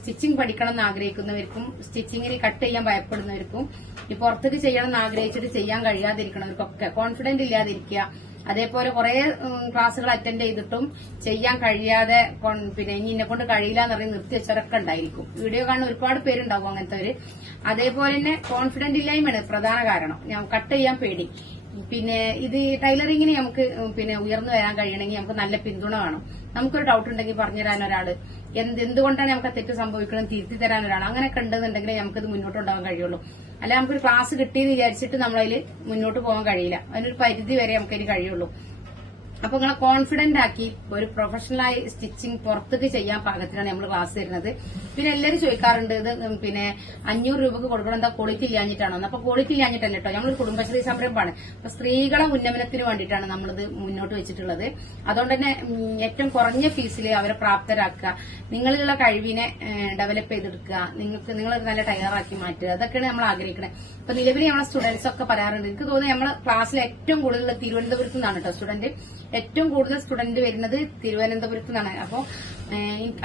Stitching പഠിക്കണം എന്ന് ആഗ്രഹിക്കുന്നവർക്കും സ്റ്റിച്ചിങ്ങിന് cut ചെയ്യാൻ ഭയപ്പെടുന്നവർക്കും ഈ പുറത്തേക്ക് ചെയ്യണം എന്ന് ആഗ്രഹിച്ചിട്ട് ചെയ്യാൻ കഴിയാതിരിക്കുന്നവർക്കൊക്കെ കോൺഫിഡന്റ് ഇല്ലാതിരിക്കുക. അതേപോലെ കുറെ ക്ലാസ്സുകൾ അറ്റൻഡ് ചെയ്തിട്ടും ചെയ്യാൻ കഴിയാതെ പിന്നെ ഇനി എന്നെ കൊണ്ട് കഴിയില്ല എന്ന് പറഞ്ഞ് നിർത്തിവെച്ചവരൊക്കെ ഉണ്ടായിരിക്കും. വീഡിയോ കാണുന്ന ഒരുപാട് പേരുണ്ടാവും അങ്ങനത്തെ. അതേപോലെ തന്നെ കോൺഫിഡന്റ് ഇല്ലായ്മയാണ് പ്രധാന കാരണം. ഞാൻ കട്ട് ചെയ്യാൻ പേടി. പിന്നെ ഇത് ടൈലറിങ്ങിന് നമുക്ക് പിന്നെ ഉയർന്നു വരാൻ കഴിയണമെങ്കിൽ നമുക്ക് നല്ല പിന്തുണ വേണം. നമുക്കൊരു ഡൗട്ട് ഉണ്ടെങ്കിൽ പറഞ്ഞുതരാൻ ഒരാള്, എന്തുകൊണ്ടാണ് നമുക്ക് തെറ്റ് സംഭവിക്കണം തിരുത്തി തരാൻ ഒരാൾ, അങ്ങനെയൊക്കെ ഉണ്ടെന്നുണ്ടെങ്കിൽ നമുക്കിത് മുന്നോട്ട് കൊണ്ടുപോകാൻ കഴിയുള്ളൂ. അല്ല നമുക്കൊരു ക്ലാസ് കിട്ടിയെന്ന് വിചാരിച്ചിട്ട് നമ്മളതിൽ മുന്നോട്ട് പോകാൻ കഴിയില്ല. അതിനൊരു പരിധി വരെ നമുക്കതിന് കഴിയുള്ളൂ. അപ്പൊ നിങ്ങളെ കോൺഫിഡന്റ് ആക്കി ഒരു പ്രൊഫഷണലായി സ്റ്റിച്ചിങ് പുറത്തേക്ക് ചെയ്യാൻ പാകത്തിലാണ് നമ്മൾ ക്ലാസ് തരുന്നത്. പിന്നെ എല്ലാവരും ചോദിക്കാറുണ്ട് ഇത് പിന്നെ 500 രൂപക്ക് കൊടുക്കണം, എന്താ ക്വാളിറ്റി ഇല്ലാഞ്ഞിട്ടാണോ? അപ്പൊ ക്വാളിറ്റി ഇല്ലാഞ്ഞിട്ടല്ല കേട്ടോ, നമ്മളൊരു കുടുംബശ്രീ സംരംഭമാണ്. അപ്പൊ സ്ത്രീകളെ ഉന്നമനത്തിന് വേണ്ടിയിട്ടാണ് നമ്മളിത് മുന്നോട്ട് വെച്ചിട്ടുള്ളത്. അതുകൊണ്ട് തന്നെ ഏറ്റവും കുറഞ്ഞ ഫീസിൽ അവരെ പ്രാപ്തരാക്കുക, നിങ്ങളുള്ള കഴിവിനെ ഡെവലപ്പ് ചെയ്തെടുക്കുക, നിങ്ങളൊരു നല്ല ടൈലറാക്കി മാറ്റുക, അതൊക്കെയാണ് നമ്മൾ ആഗ്രഹിക്കുന്നത്. ഇപ്പൊ നിലവിൽ നമ്മളെ സ്റ്റുഡൻസ് ഒക്കെ പറയാറുണ്ട്, എനിക്ക് തോന്നുന്നു നമ്മളെ ക്ലാസ്സിൽ ഏറ്റവും കൂടുതൽ തിരുവനന്തപുരത്ത് നിന്നാണ് കേട്ടോ സ്റ്റുഡന്റ്. ഏറ്റവും കൂടുതൽ സ്റ്റുഡന്റ് വരുന്നത് തിരുവനന്തപുരത്ത് നിന്നാണ്. അപ്പൊ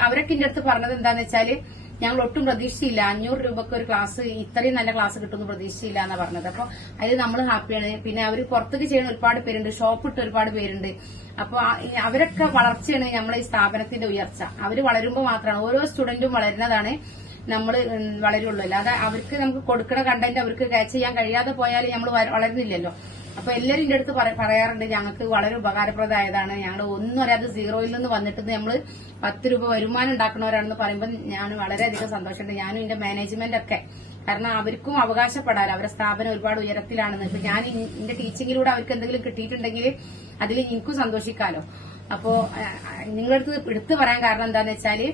അവരൊക്കെ എന്റെ അടുത്ത് പറഞ്ഞത് എന്താന്ന് വെച്ചാല് ഞങ്ങൾ ഒട്ടും പ്രതീക്ഷിച്ചില്ല 500 രൂപക്ക് ഒരു ക്ലാസ് ഇത്രയും നല്ല ക്ലാസ് കിട്ടുമെന്ന് പ്രതീക്ഷിച്ചില്ല എന്നാ പറഞ്ഞത്. അപ്പൊ അതിൽ നമ്മൾ ഹാപ്പിയാണ്. പിന്നെ അവർ പുറത്തേക്ക് ചെയ്യുന്ന ഒരുപാട് പേരുണ്ട്, ഷോപ്പ് ഇട്ട് ഒരുപാട് പേരുണ്ട്. അപ്പൊ അവരൊക്കെ വളർച്ചയാണ് നമ്മളെ ഈ സ്ഥാപനത്തിന്റെ ഉയർച്ച. അവര് വളരുമ്പോൾ മാത്രമാണ്, ഓരോ സ്റ്റുഡന്റും വളരുന്നതാണ് നമ്മൾ വളരുള്ളൂ. അല്ലാതെ അവർക്ക് നമുക്ക് കൊടുക്കുന്ന കണ്ടന്റ് അവർക്ക് ക്യാച്ച് ചെയ്യാൻ കഴിയാതെ പോയാൽ നമ്മൾ വളരുന്നില്ലല്ലോ. അപ്പൊ എല്ലാവരും എന്റെ അടുത്ത് പറയാറുണ്ട് ഞങ്ങൾക്ക് വളരെ ഉപകാരപ്രദമായതാണ്, ഞങ്ങൾ ഒന്നും അറിയാതെ സീറോയിൽ നിന്ന് വന്നിട്ട് നമ്മൾ 10 രൂപ വരുമാനം ഉണ്ടാക്കുന്നവരാണെന്ന് പറയുമ്പോൾ ഞാൻ വളരെയധികം സന്തോഷമുണ്ട്. ഞാനും എന്റെ മാനേജ്മെന്റ് ഒക്കെ. കാരണം അവർക്കും അവകാശപ്പെടാറ് അവരുടെ സ്ഥാപനം ഒരുപാട് ഉയരത്തിലാണെന്ന്. ഇപ്പൊ ഞാൻ എന്റെ ടീച്ചിങ്ങിലൂടെ അവർക്ക് എന്തെങ്കിലും കിട്ടിയിട്ടുണ്ടെങ്കിൽ അതിൽ എനിക്കും സന്തോഷിക്കാലോ. അപ്പോ നിങ്ങളടുത്ത് എടുത്തു പറയാൻ കാരണം എന്താന്ന് വെച്ചാല്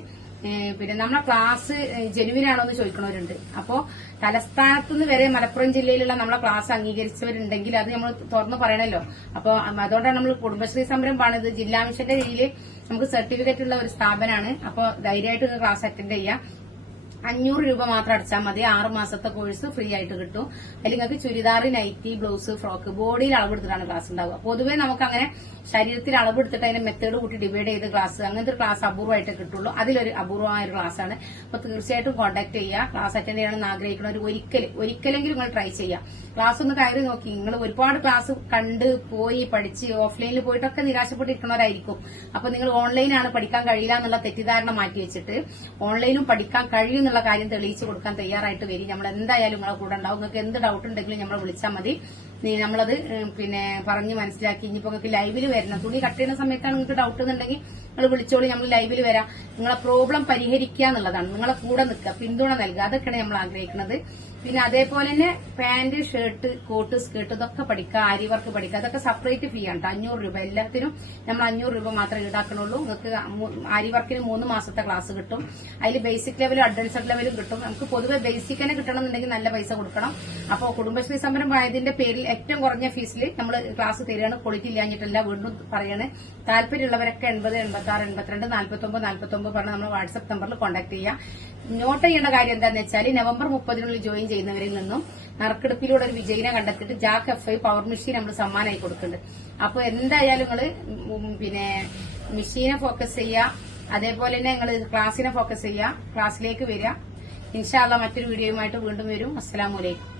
പിന്നെ നമ്മളെ ക്ലാസ് ജെനുവിനാണോ എന്ന് ചോദിക്കണവരുണ്ട്. അപ്പോ തലസ്ഥാനത്തുനിന്ന് വരെ മലപ്പുറം ജില്ലയിലുള്ള നമ്മളെ ക്ലാസ് അംഗീകരിച്ചവരുണ്ടെങ്കിൽ അത് നമ്മൾ തുറന്നു പറയണല്ലോ. അപ്പൊ അതുകൊണ്ടാണ് നമ്മൾ കുടുംബശ്രീ സംരംഭമാണ് ഇത്. ജില്ലാ മിഷന്റെ കീഴിൽ നമുക്ക് സർട്ടിഫിക്കറ്റ് ഉള്ള ഒരു സ്ഥാപനമാണ്. അപ്പൊ ധൈര്യമായിട്ട് ക്ലാസ് അറ്റൻഡ് ചെയ്യാം. 500 രൂപ മാത്രം അടച്ചാൽ മതി. 6 മാസത്തെ കോഴ്സ് ഫ്രീ ആയിട്ട് കിട്ടും. അതിൽ നിങ്ങൾക്ക് ചുരിദാർ, നൈറ്റി, ബ്ലൗസ്, ഫ്രോക്ക് ബോഡിയിൽ അളവെടുത്തിട്ടാണ് ക്ലാസ് ഉണ്ടാവുക. പൊതുവെ നമുക്ക് അങ്ങനെ ശരീരത്തിൽ അളവെടുത്തിട്ട് അതിന്റെ മെത്തേഡ് കൂട്ടി ഡിവൈഡ് ചെയ്ത് ക്ലാസ്, അങ്ങനത്തെ ഒരു ക്ലാസ് അപൂർവമായിട്ട് കിട്ടുള്ളൂ. അതിലൊരു അപൂർവമായ ഒരു ക്ലാസ് ആണ്. അപ്പൊ തീർച്ചയായിട്ടും കോൺടാക്ട് ചെയ്യുക. ക്ലാസ് അറ്റൻഡ് ചെയ്യണമെന്ന് ആഗ്രഹിക്കുന്നവർ ഒരിക്കലെങ്കിലും നിങ്ങൾ ട്രൈ ചെയ്യാം. ക്ലാസ് ഒന്ന് കയറി നോക്കി. നിങ്ങൾ ഒരുപാട് ക്ലാസ് കണ്ട് പോയി പഠിച്ച് ഓഫ്ലൈനിൽ പോയിട്ടൊക്കെ നിരാശപ്പെട്ടിരിക്കുന്നവരായിരിക്കും. അപ്പൊ നിങ്ങൾ ഓൺലൈനാണ് പഠിക്കാൻ കഴിയില്ല എന്നുള്ള തെറ്റിദ്ധാരണ മാറ്റി വെച്ചിട്ട് ഓൺലൈനും പഠിക്കാൻ കഴിയും എന്നുള്ള കാര്യം തെളിയിച്ചു കൊടുക്കാൻ തയ്യാറായിട്ട് വരും. നമ്മൾ എന്തായാലും നിങ്ങളെ കൂടെ ഉണ്ടാവും. നിങ്ങൾക്ക് എന്ത് ഡൗട്ട് ഉണ്ടെങ്കിലും നമ്മളെ വിളിച്ചാൽ മതി. നമ്മളത് പിന്നെ പറഞ്ഞ് മനസ്സിലാക്കി. ഇനിയിപ്പോ നിങ്ങൾക്ക് ലൈവിൽ വരണം, തുണി കട്ട് ചെയ്യുന്ന സമയത്താണ് നിങ്ങൾക്ക് ഡൗട്ട് എന്നുണ്ടെങ്കിൽ നിങ്ങൾ വിളിച്ചോളി, നമ്മൾ ലൈവിൽ വരാം. നിങ്ങളെ പ്രോബ്ലം പരിഹരിക്കുക എന്നുള്ളതാണ്, നിങ്ങളെ കൂടെ നിൽക്കുക, പിന്തുണ നൽകുക, അതൊക്കെയാണ് നമ്മൾ ആഗ്രഹിക്കുന്നത്. പിന്നെ അതേപോലെ തന്നെ പാന്റ്, ഷർട്ട്, കോട്ട്, സ്കേർട്ട് ഇതൊക്കെ പഠിക്കുക, ആരി വർക്ക് പഠിക്കുക, അതൊക്കെ സെപ്പറേറ്റ് ഫീ ആണ്. 500 രൂപ എല്ലാത്തിനും നമ്മൾ 500 രൂപ മാത്രമേ ഈടാക്കണുള്ളൂ. നിങ്ങൾക്ക് ആരി വർക്കിന് 3 മാസത്തെ ക്ലാസ് കിട്ടും. അതിൽ ബേസിക് ലെവലും അഡ്വാൻസ്ഡ് ലെവലും കിട്ടും. നമുക്ക് പൊതുവെ ബേസിക് തന്നെ കിട്ടണമെന്നുണ്ടെങ്കിൽ നല്ല പൈസ കൊടുക്കണം. അപ്പോൾ കുടുംബശ്രീ സംരംഭമായതിന്റെ പേരിൽ ഏറ്റവും കുറഞ്ഞ ഫീസിൽ നമ്മൾ ക്ലാസ് തരികയാണ്. ക്വാളിറ്റി ഇല്ലാഞ്ഞിട്ടല്ല, വീണ്ടും പറയാണ്. താല്പര്യമുള്ളവരൊക്കെ 80 86 82 49 49 പറഞ്ഞ് നമ്മൾ വാട്സ്ആപ്പ് നമ്പറിൽ കോൺടാക്ട് ചെയ്യുക. നോട്ട് ചെയ്യേണ്ട കാര്യം എന്താണെന്ന് വെച്ചാൽ നവംബർ 30 ജോയിൻ ചെയ്യുന്നവരിൽ നിന്നും നറുക്കെടുപ്പിലൂടെ ഒരു വിജയിനെ കണ്ടെത്തിയിട്ട് ജാക്ക് F5 പവർ മെഷീൻ നമ്മൾ സമ്മാനമായി കൊടുക്കുന്നുണ്ട്. അപ്പൊ എന്തായാലും നിങ്ങൾ പിന്നെ മെഷീനെ ഫോക്കസ് ചെയ്യുക. അതേപോലെ തന്നെ നിങ്ങൾ ക്ലാസ്സിനെ ഫോക്കസ് ചെയ്യുക. ക്ലാസ്സിലേക്ക് വരിക. ഇൻഷാ അല്ലാഹ് മറ്റൊരു വീഡിയോയുമായിട്ട് വീണ്ടും വരും. അസ്സലാമു അലൈക്കും.